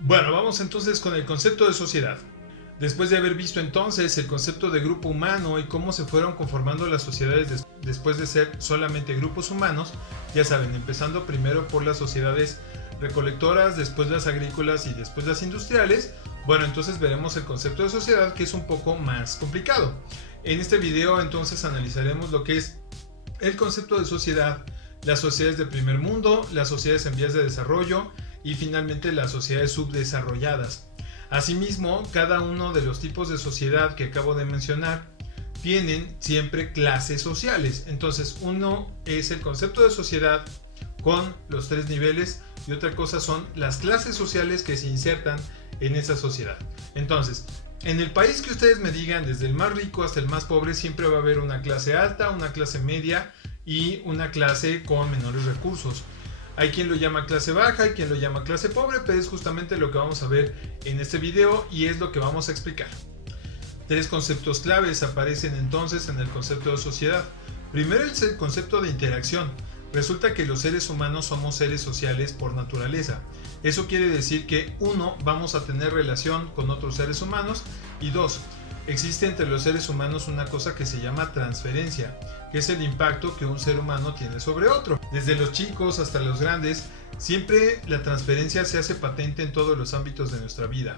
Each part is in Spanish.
Bueno, vamos entonces con el concepto de sociedad. Después de haber visto entonces el concepto de grupo humano y cómo se fueron conformando las sociedades después de ser solamente grupos humanos, ya saben, empezando primero por las sociedades recolectoras, después las agrícolas y después las industriales, bueno, entonces veremos el concepto de sociedad, que es un poco más complicado. En este video entonces analizaremos lo que es el concepto de sociedad, las sociedades de primer mundo, las sociedades en vías de desarrollo y finalmente las sociedades subdesarrolladas. Asimismo, cada uno de los tipos de sociedad que acabo de mencionar tienen siempre clases sociales. Entonces, uno es el concepto de sociedad con los 3 niveles y otra cosa son las clases sociales que se insertan en esa sociedad. Entonces, en el país que ustedes me digan, desde el más rico hasta el más pobre, siempre va a haber una clase alta, una clase media y una clase con menores recursos. Hay quien lo llama clase baja, hay quien lo llama clase pobre, pero es justamente lo que vamos a ver en este video y es lo que vamos a explicar. 3 conceptos claves aparecen entonces en el concepto de sociedad. Primero es el concepto de interacción. Resulta que los seres humanos somos seres sociales por naturaleza. Eso quiere decir que 1, vamos a tener relación con otros seres humanos y 2, existe entre los seres humanos una cosa que se llama transferencia, que es el impacto que un ser humano tiene sobre otro. Desde los chicos hasta los grandes, siempre la transferencia se hace patente en todos los ámbitos de nuestra vida.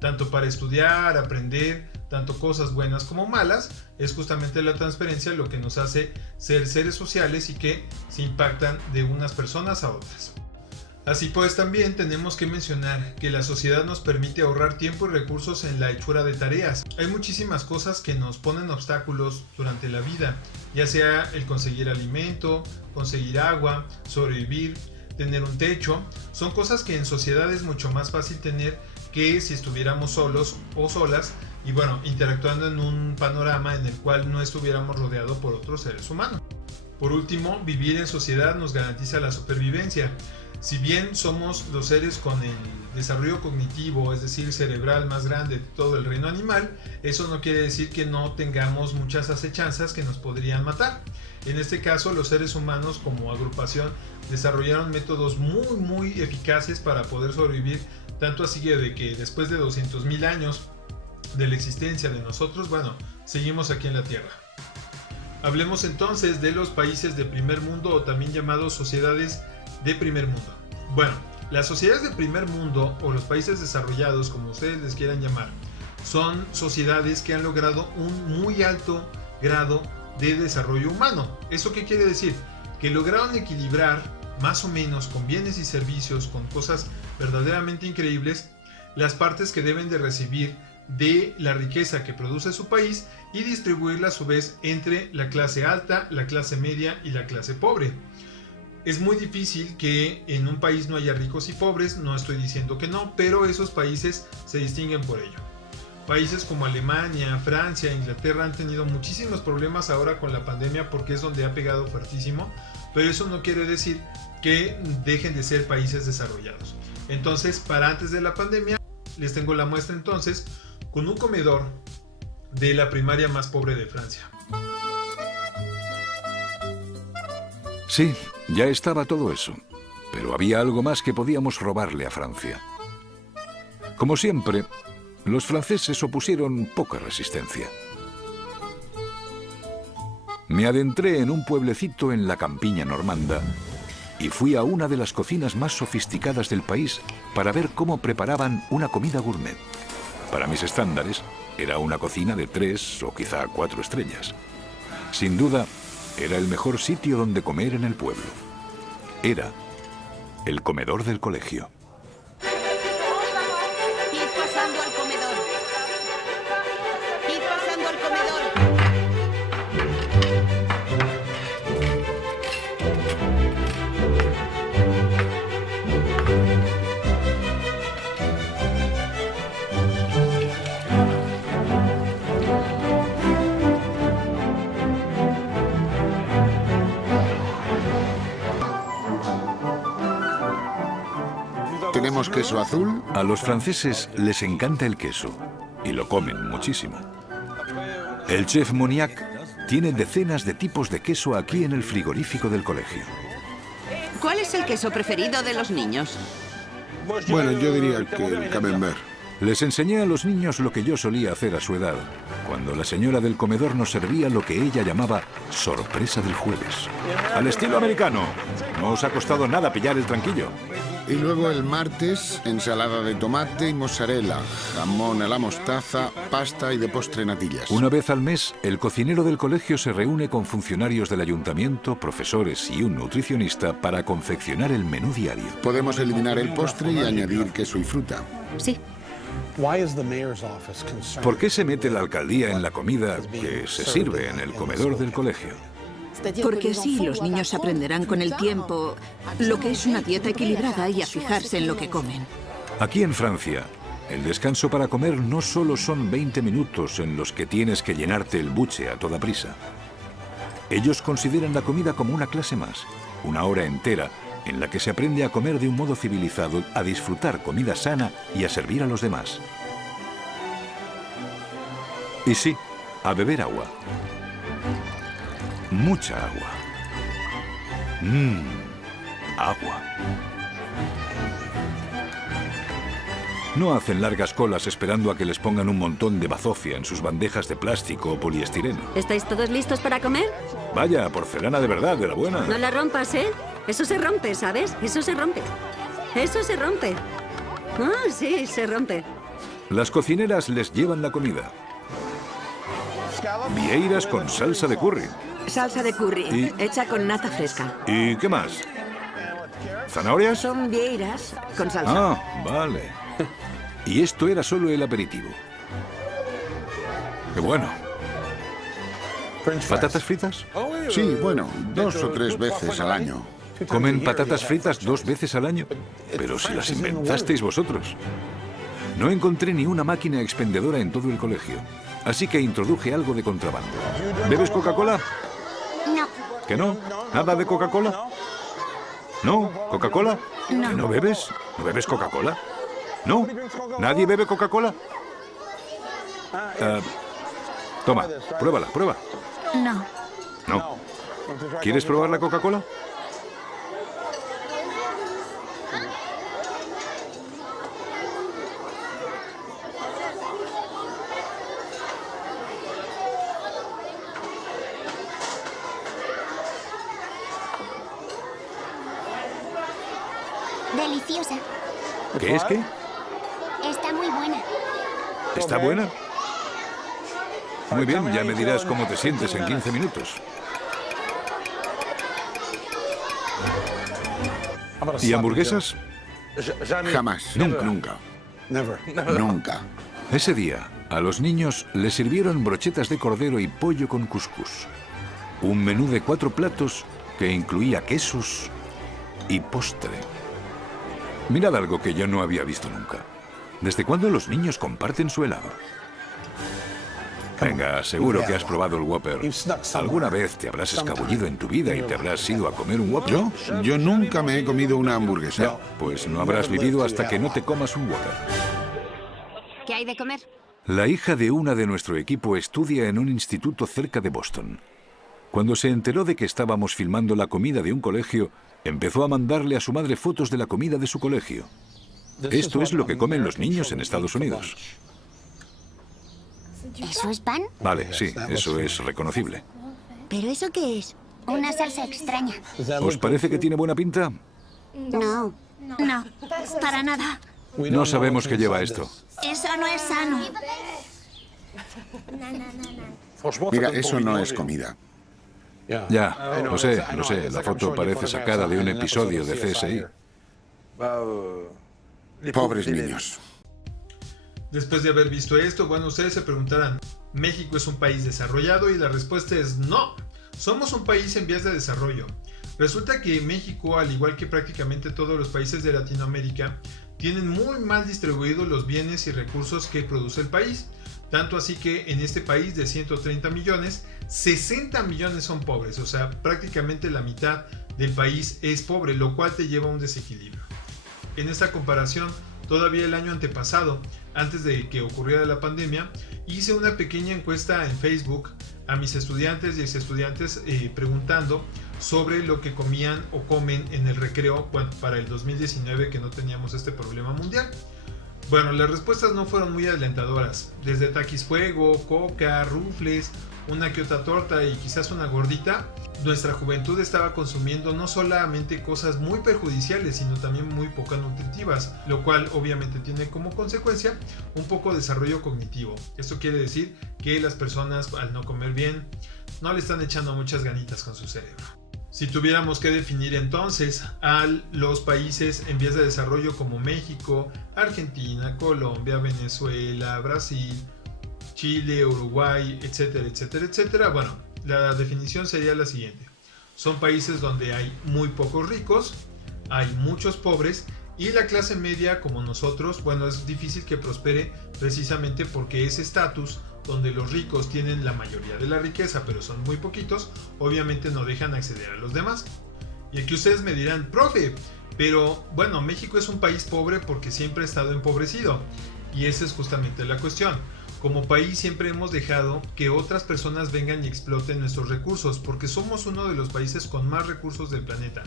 Tanto para estudiar, aprender, tanto cosas buenas como malas, es justamente la transferencia lo que nos hace ser seres sociales y que se impactan de unas personas a otras. Así pues, también tenemos que mencionar que la sociedad nos permite ahorrar tiempo y recursos en la hechura de tareas. Hay muchísimas cosas que nos ponen obstáculos durante la vida, ya sea el conseguir alimento, conseguir agua, sobrevivir, tener un techo. Son cosas que en sociedad es mucho más fácil tener que si estuviéramos solos o solas y bueno, interactuando en un panorama en el cual no estuviéramos rodeados por otros seres humanos. Por último, vivir en sociedad nos garantiza la supervivencia. Si bien somos los seres con el desarrollo cognitivo, es decir, cerebral más grande de todo el reino animal, eso no quiere decir que no tengamos muchas acechanzas que nos podrían matar. En este caso, los seres humanos como agrupación desarrollaron métodos muy eficaces para poder sobrevivir, tanto así de que después de 200.000 años de la existencia de nosotros, bueno, seguimos aquí en la Tierra. Hablemos entonces de los países de primer mundo o también llamados sociedades de primer mundo. Bueno, las sociedades de primer mundo o los países desarrollados, como ustedes les quieran llamar, son sociedades que han logrado un muy alto grado de desarrollo humano. ¿Eso qué quiere decir? Que lograron equilibrar más o menos con bienes y servicios, con cosas verdaderamente increíbles, las partes que deben de recibir de la riqueza que produce su país y distribuirla a su vez entre la clase alta, la clase media y la clase pobre. Es muy difícil que en un país no haya ricos y pobres, no estoy diciendo que no, pero esos países se distinguen por ello. Países como Alemania, Francia, Inglaterra han tenido muchísimos problemas ahora con la pandemia porque es donde ha pegado fuertísimo, pero eso no quiere decir que dejen de ser países desarrollados. Entonces, para antes de la pandemia, les tengo la muestra entonces con un comedor de la primaria más pobre de Francia. Sí, ya estaba todo eso, pero había algo más que podíamos robarle a Francia. Como siempre, los franceses opusieron poca resistencia. Me adentré en un pueblecito en la campiña normanda y fui a una de las cocinas más sofisticadas del país para ver cómo preparaban una comida gourmet. Para mis estándares, era una cocina de 3 o quizá 4 estrellas. Sin duda, era el mejor sitio donde comer en el pueblo. Era el comedor del colegio. Id pasando al comedor. Id pasando al comedor. ¿Tenemos queso azul? A los franceses les encanta el queso y lo comen muchísimo. El chef Moniac tiene decenas de tipos de queso aquí en el frigorífico del colegio. ¿Cuál es el queso preferido de los niños? Bueno, yo diría que el camembert. Les enseñé a los niños lo que yo solía hacer a su edad, cuando la señora del comedor nos servía lo que ella llamaba sorpresa del jueves. Al estilo americano. No os ha costado nada pillar el tranquillo. Y luego el martes, ensalada de tomate y mozzarella, jamón a la mostaza, pasta y de postre natillas. Una vez al mes, el cocinero del colegio se reúne con funcionarios del ayuntamiento, profesores y un nutricionista para confeccionar el menú diario. Podemos eliminar el postre y añadir queso y fruta. Sí. ¿Por qué se mete la alcaldía en la comida que se sirve en el comedor del colegio? Porque así los niños aprenderán con el tiempo lo que es una dieta equilibrada y a fijarse en lo que comen. Aquí en Francia, el descanso para comer no solo son 20 minutos en los que tienes que llenarte el buche a toda prisa. Ellos consideran la comida como una clase más, una hora entera en la que se aprende a comer de un modo civilizado, a disfrutar comida sana y a servir a los demás. Y sí, a beber agua. Mucha agua. Agua. No hacen largas colas esperando a que les pongan un montón de bazofia en sus bandejas de plástico o poliestireno. ¿Estáis todos listos para comer? Vaya, porcelana de verdad, de la buena. No la rompas, ¿eh? Eso se rompe, ¿sabes? Eso se rompe. Eso se rompe. Ah, sí, se rompe. Las cocineras les llevan la comida. Vieiras con salsa de curry. Salsa de curry, hecha con nata fresca. ¿Y qué más? ¿Zanahorias? Son vieiras con salsa. Ah, vale. Y esto era solo el aperitivo. ¡Qué bueno! ¿Patatas fritas? Sí, bueno, 2 o 3 veces al año. ¿Comen patatas fritas 2 veces al año? Pero si las inventasteis vosotros. No encontré ni una máquina expendedora en todo el colegio, así que introduje algo de contrabando. ¿Bebes Coca-Cola? No. ¿Que no? ¿Nada de Coca-Cola? ¿No? ¿Coca-Cola? No. ¿Que no bebes? ¿No bebes Coca-Cola? ¿No? ¿Nadie bebe Coca-Cola? Toma, pruébala, prueba. No. No. ¿Quieres probar la Coca-Cola? Deliciosa. ¿Qué es qué? Está muy buena. ¿Está buena? Muy bien, ya me dirás cómo te sientes en 15 minutos. ¿Y hamburguesas? Jamás. Nunca. Nunca. Ese día, a los niños les sirvieron brochetas de cordero y pollo con cuscús. Un menú de 4 platos que incluía quesos y postre. Mirad algo que yo no había visto nunca. ¿Desde cuándo los niños comparten su helado? Venga, seguro que has probado el Whopper. ¿Alguna vez te habrás escabullido en tu vida y te habrás ido a comer un Whopper? Yo nunca me he comido una hamburguesa. Pues no habrás vivido hasta que no te comas un Whopper. ¿Qué hay de comer? La hija de una de nuestro equipo estudia en un instituto cerca de Boston. Cuando se enteró de que estábamos filmando la comida de un colegio, empezó a mandarle a su madre fotos de la comida de su colegio. Esto es lo que comen los niños en Estados Unidos. ¿Eso es pan? Vale, sí, eso es reconocible. ¿Pero eso qué es? Una salsa extraña. ¿Os parece que tiene buena pinta? No. No, para nada. No sabemos qué lleva esto. Eso no es sano. Mira, eso no es comida. Ya, lo sé. La foto parece sacada de un episodio de CSI. Pobres niños. Después de haber visto esto, bueno, ustedes se preguntarán, ¿México es un país desarrollado? Y la respuesta es no, somos un país en vías de desarrollo. Resulta que México, al igual que prácticamente todos los países de Latinoamérica, tienen muy mal distribuidos los bienes y recursos que produce el país. Tanto así que en este país de 130 millones, 60 millones son pobres, o sea, prácticamente la mitad del país es pobre, lo cual te lleva a un desequilibrio. En esta comparación, todavía el año antepasado, antes de que ocurriera la pandemia, hice una pequeña encuesta en Facebook a mis estudiantes y exestudiantes preguntando sobre lo que comían o comen en el recreo para el 2019, que no teníamos este problema mundial. Bueno, las respuestas no fueron muy alentadoras. Desde taquis fuego, coca, rufles, una que otra torta y quizás una gordita, nuestra juventud estaba consumiendo no solamente cosas muy perjudiciales, sino también muy poco nutritivas, lo cual obviamente tiene como consecuencia un poco de desarrollo cognitivo. Esto quiere decir que las personas, al no comer bien, no le están echando muchas ganitas con su cerebro. Si tuviéramos que definir entonces a los países en vías de desarrollo como México, Argentina, Colombia, Venezuela, Brasil, Chile, Uruguay, etcétera, etcétera, etcétera, bueno, la definición sería la siguiente. Son países donde hay muy pocos ricos, hay muchos pobres y la clase media como nosotros, bueno, es difícil que prospere precisamente porque ese estatus donde los ricos tienen la mayoría de la riqueza pero son muy poquitos, obviamente no dejan acceder a los demás. Y aquí ustedes me dirán, profe, pero bueno, México es un país pobre porque siempre ha estado empobrecido y esa es justamente la cuestión. Como país siempre hemos dejado que otras personas vengan y exploten nuestros recursos porque somos uno de los países con más recursos del planeta.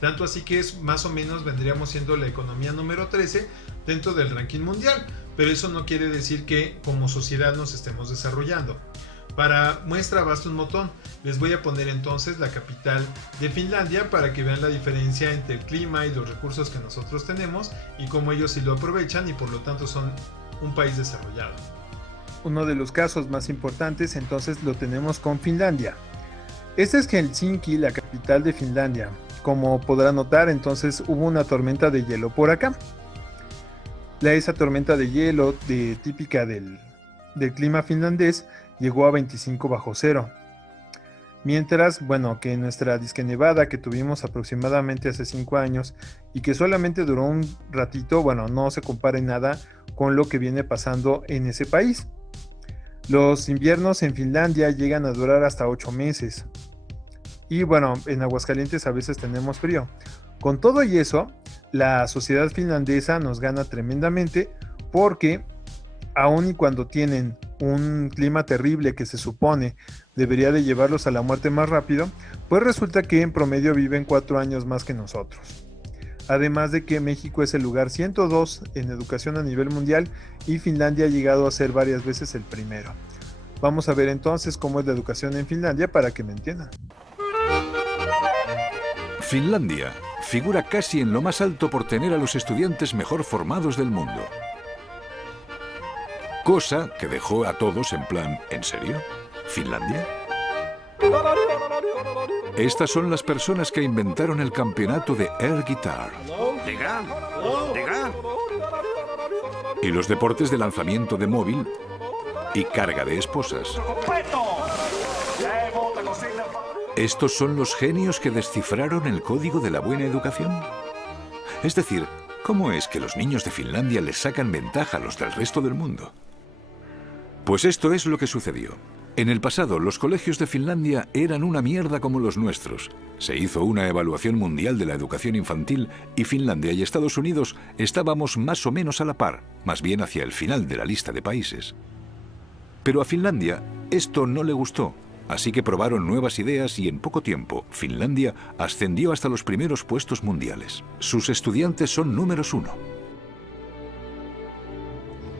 Tanto así que más o menos vendríamos siendo la economía número 13 dentro del ranking mundial, pero eso no quiere decir que como sociedad nos estemos desarrollando. Para muestra basta un botón. Les voy a poner entonces la capital de Finlandia para que vean la diferencia entre el clima y los recursos que nosotros tenemos y cómo ellos sí lo aprovechan y por lo tanto son un país desarrollado. Uno de los casos más importantes entonces lo tenemos con Finlandia. Este es Helsinki, la capital de Finlandia. Como podrán notar, entonces hubo una tormenta de hielo por acá. Esa tormenta de hielo típica del clima finlandés llegó a 25 bajo cero. Mientras, bueno, que nuestra disque nevada que tuvimos aproximadamente hace 5 años y que solamente duró un ratito, bueno, no se compara en nada con lo que viene pasando en ese país. Los inviernos en Finlandia llegan a durar hasta 8 meses. Y bueno, en Aguascalientes a veces tenemos frío. Con todo y eso, la sociedad finlandesa nos gana tremendamente porque aun y cuando tienen un clima terrible que se supone debería de llevarlos a la muerte más rápido, pues resulta que en promedio viven 4 años más que nosotros. Además de que México es el lugar 102 en educación a nivel mundial y Finlandia ha llegado a ser varias veces el primero. Vamos a ver entonces cómo es la educación en Finlandia para que me entiendan. Finlandia figura casi en lo más alto por tener a los estudiantes mejor formados del mundo. Cosa que dejó a todos en plan, ¿en serio? ¿Finlandia? Estas son las personas que inventaron el campeonato de air guitar. Y los deportes de lanzamiento de móvil y carga de esposas. ¿Estos son los genios que descifraron el código de la buena educación? Es decir, ¿cómo es que los niños de Finlandia les sacan ventaja a los del resto del mundo? Pues esto es lo que sucedió. En el pasado, los colegios de Finlandia eran una mierda como los nuestros. Se hizo una evaluación mundial de la educación infantil y Finlandia y Estados Unidos estábamos más o menos a la par, más bien hacia el final de la lista de países. Pero a Finlandia esto no le gustó, así que probaron nuevas ideas y en poco tiempo Finlandia ascendió hasta los primeros puestos mundiales. Sus estudiantes son números 1.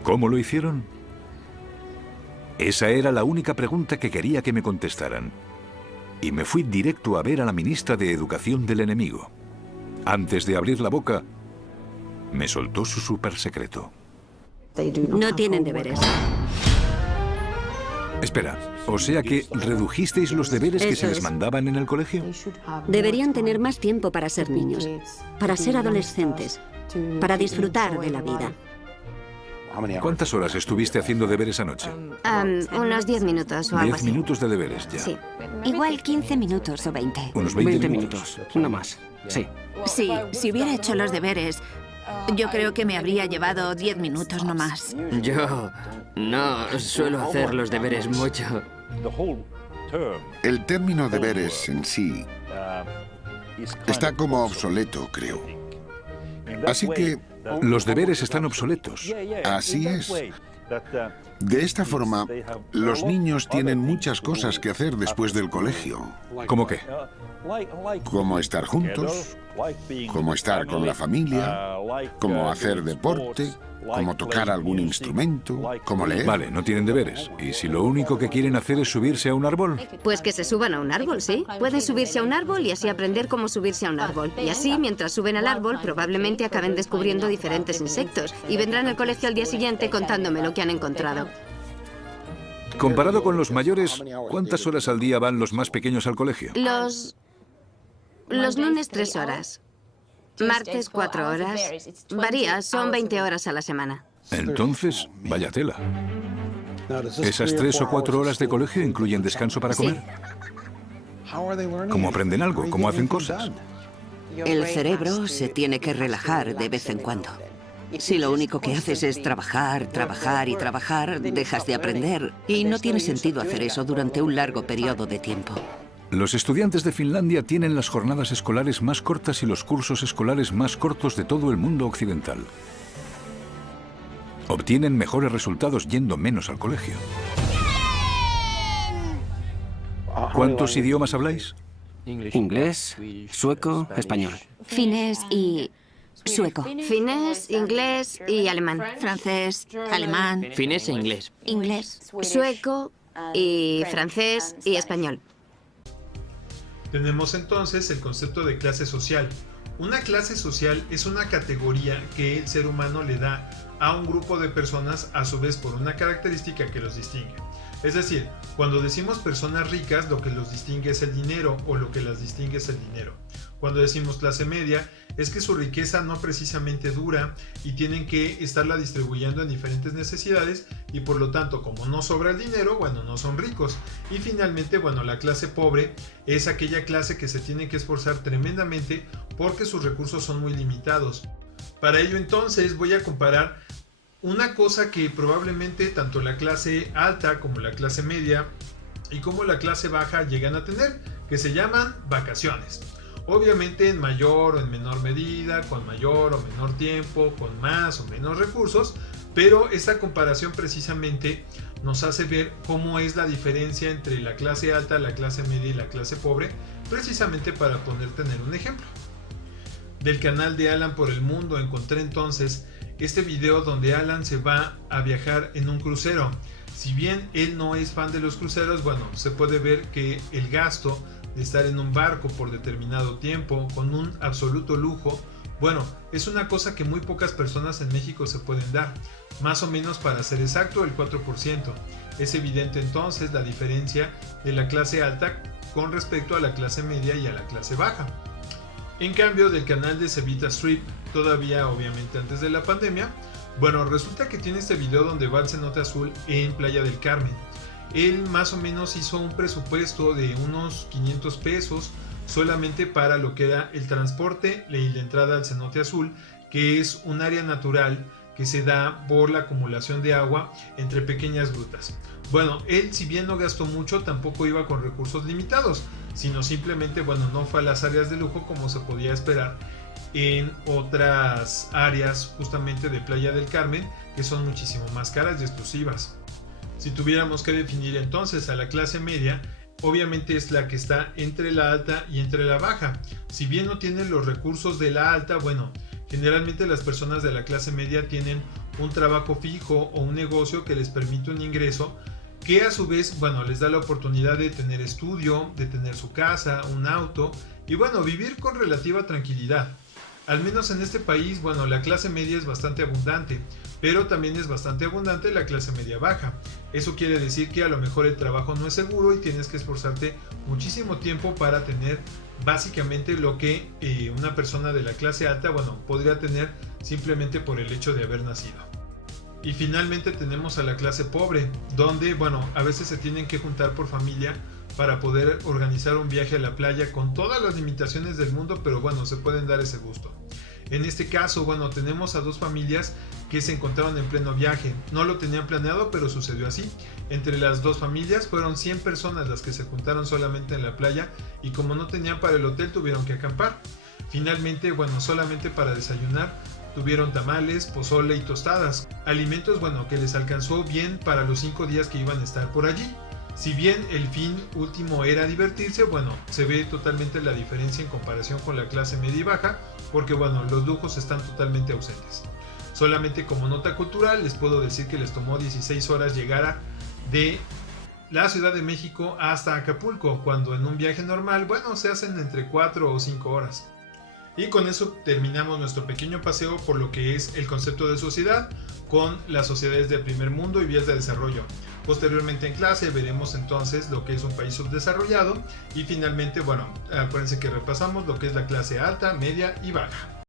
¿Cómo lo hicieron? Esa era la única pregunta que quería que me contestaran. Y me fui directo a ver a la ministra de Educación del enemigo. Antes de abrir la boca, me soltó su súper secreto. No tienen deberes. Espera, o sea que redujisteis los deberes que se les mandaban en el colegio. Deberían tener más tiempo para ser niños, para ser adolescentes, para disfrutar de la vida. ¿Cuántas horas estuviste haciendo deberes anoche? Unos 10 minutos o algo 10 así. minutos de deberes, ya. Sí. Igual 15 minutos o 20. Unos 20 minutos. No más. Sí. Sí, si hubiera hecho los deberes, yo creo que me habría llevado 10 minutos no más. Yo no suelo hacer los deberes mucho. El término deberes en sí está como obsoleto, creo. Así que... Los deberes están obsoletos. Así es. De esta forma, los niños tienen muchas cosas que hacer después del colegio. ¿Cómo qué? Como estar juntos, como estar con la familia, como hacer deporte, como tocar algún instrumento, como leer. Vale, no tienen deberes. ¿Y si lo único que quieren hacer es subirse a un árbol? Pues que se suban a un árbol, ¿sí? Pueden subirse a un árbol y así aprender cómo subirse a un árbol. Y así, mientras suben al árbol, probablemente acaben descubriendo diferentes insectos y vendrán al colegio al día siguiente contándome lo que han encontrado. Comparado con los mayores, ¿cuántas horas al día van los más pequeños al colegio? Los lunes 3 horas. Martes 4 horas. Varía, son 20 horas a la semana. Entonces, vaya tela. ¿Esas 3 o 4 horas de colegio incluyen descanso para comer? ¿Cómo aprenden algo? ¿Cómo hacen cosas? El cerebro se tiene que relajar de vez en cuando. Si lo único que haces es trabajar, trabajar y trabajar, dejas de aprender. Y no tiene sentido hacer eso durante un largo periodo de tiempo. Los estudiantes de Finlandia tienen las jornadas escolares más cortas y los cursos escolares más cortos de todo el mundo occidental. Obtienen mejores resultados yendo menos al colegio. ¿Cuántos idiomas habláis? Inglés, sueco, español. Finés y sueco. Finés, inglés y alemán. Francés, alemán, Finés e inglés. Inglés. Sueco y francés y español. Tenemos entonces el concepto de clase social. Una clase social es una categoría que el ser humano le da a un grupo de personas a su vez por una característica que los distingue. Es decir, cuando decimos personas ricas, lo que los distingue es el dinero o lo que las distingue es el dinero. Cuando decimos clase media, es que su riqueza no precisamente dura y tienen que estarla distribuyendo en diferentes necesidades y por lo tanto, como no sobra el dinero, bueno, no son ricos. Y finalmente, bueno, la clase pobre es aquella clase que se tiene que esforzar tremendamente porque sus recursos son muy limitados. Para ello entonces voy a comparar una cosa que probablemente tanto la clase alta como la clase media y como la clase baja llegan a tener, que se llaman vacaciones. Obviamente en mayor o en menor medida, con mayor o menor tiempo, con más o menos recursos, pero esta comparación precisamente nos hace ver cómo es la diferencia entre la clase alta, la clase media y la clase pobre, precisamente para tener un ejemplo. Del canal de Alan por el Mundo encontré entonces este video donde Alan se va a viajar en un crucero. Si bien él no es fan de los cruceros, bueno, se puede ver que el gasto de estar en un barco por determinado tiempo, con un absoluto lujo, bueno, es una cosa que muy pocas personas en México se pueden dar, más o menos para ser exacto el 4%. Es evidente entonces la diferencia de la clase alta con respecto a la clase media y a la clase baja. En cambio, del canal de Cevita Strip, todavía obviamente antes de la pandemia, bueno, resulta que tiene este video donde va al cenote azul en Playa del Carmen. Él más o menos hizo un presupuesto de unos 500 pesos solamente para lo que era el transporte y la entrada al cenote azul, que es un área natural que se da por la acumulación de agua entre pequeñas grutas. Bueno, él si bien no gastó mucho, tampoco iba con recursos limitados, sino simplemente, bueno, no fue a las áreas de lujo como se podía esperar en otras áreas justamente de Playa del Carmen, que son muchísimo más caras y exclusivas. Si tuviéramos que definir entonces a la clase media, obviamente es la que está entre la alta y entre la baja. Si bien no tienen los recursos de la alta, bueno, generalmente las personas de la clase media tienen un trabajo fijo o un negocio que les permite un ingreso que a su vez, bueno, les da la oportunidad de tener estudio, de tener su casa, un auto y bueno, vivir con relativa tranquilidad. Al menos en este país, bueno, la clase media es bastante abundante, pero también es bastante abundante la clase media baja. Eso quiere decir que a lo mejor el trabajo no es seguro y tienes que esforzarte muchísimo tiempo para tener básicamente lo que una persona de la clase alta, bueno, podría tener simplemente por el hecho de haber nacido. Y finalmente tenemos a la clase pobre, donde, bueno, a veces se tienen que juntar por familia para poder organizar un viaje a la playa con todas las limitaciones del mundo, pero bueno, se pueden dar ese gusto. En este caso, bueno, tenemos a dos familias que se encontraron en pleno viaje. No lo tenían planeado, pero sucedió así. Entre las dos familias fueron 100 personas las que se juntaron solamente en la playa y como no tenían para el hotel tuvieron que acampar. Finalmente, bueno, solamente para desayunar Tuvieron tamales, pozole y tostadas, alimentos que les alcanzó bien para los 5 días que iban a estar por allí. Si bien el fin último era divertirse, se ve totalmente la diferencia en comparación con la clase media y baja, porque los lujos están totalmente ausentes. Solamente como nota cultural les puedo decir que les tomó 16 horas llegar de la Ciudad de México hasta Acapulco, cuando en un viaje normal, se hacen entre 4 o 5 horas. Y con eso terminamos nuestro pequeño paseo por lo que es el concepto de sociedad con las sociedades de primer mundo y vías de desarrollo. Posteriormente en clase veremos entonces lo que es un país subdesarrollado y finalmente, acuérdense que repasamos lo que es la clase alta, media y baja.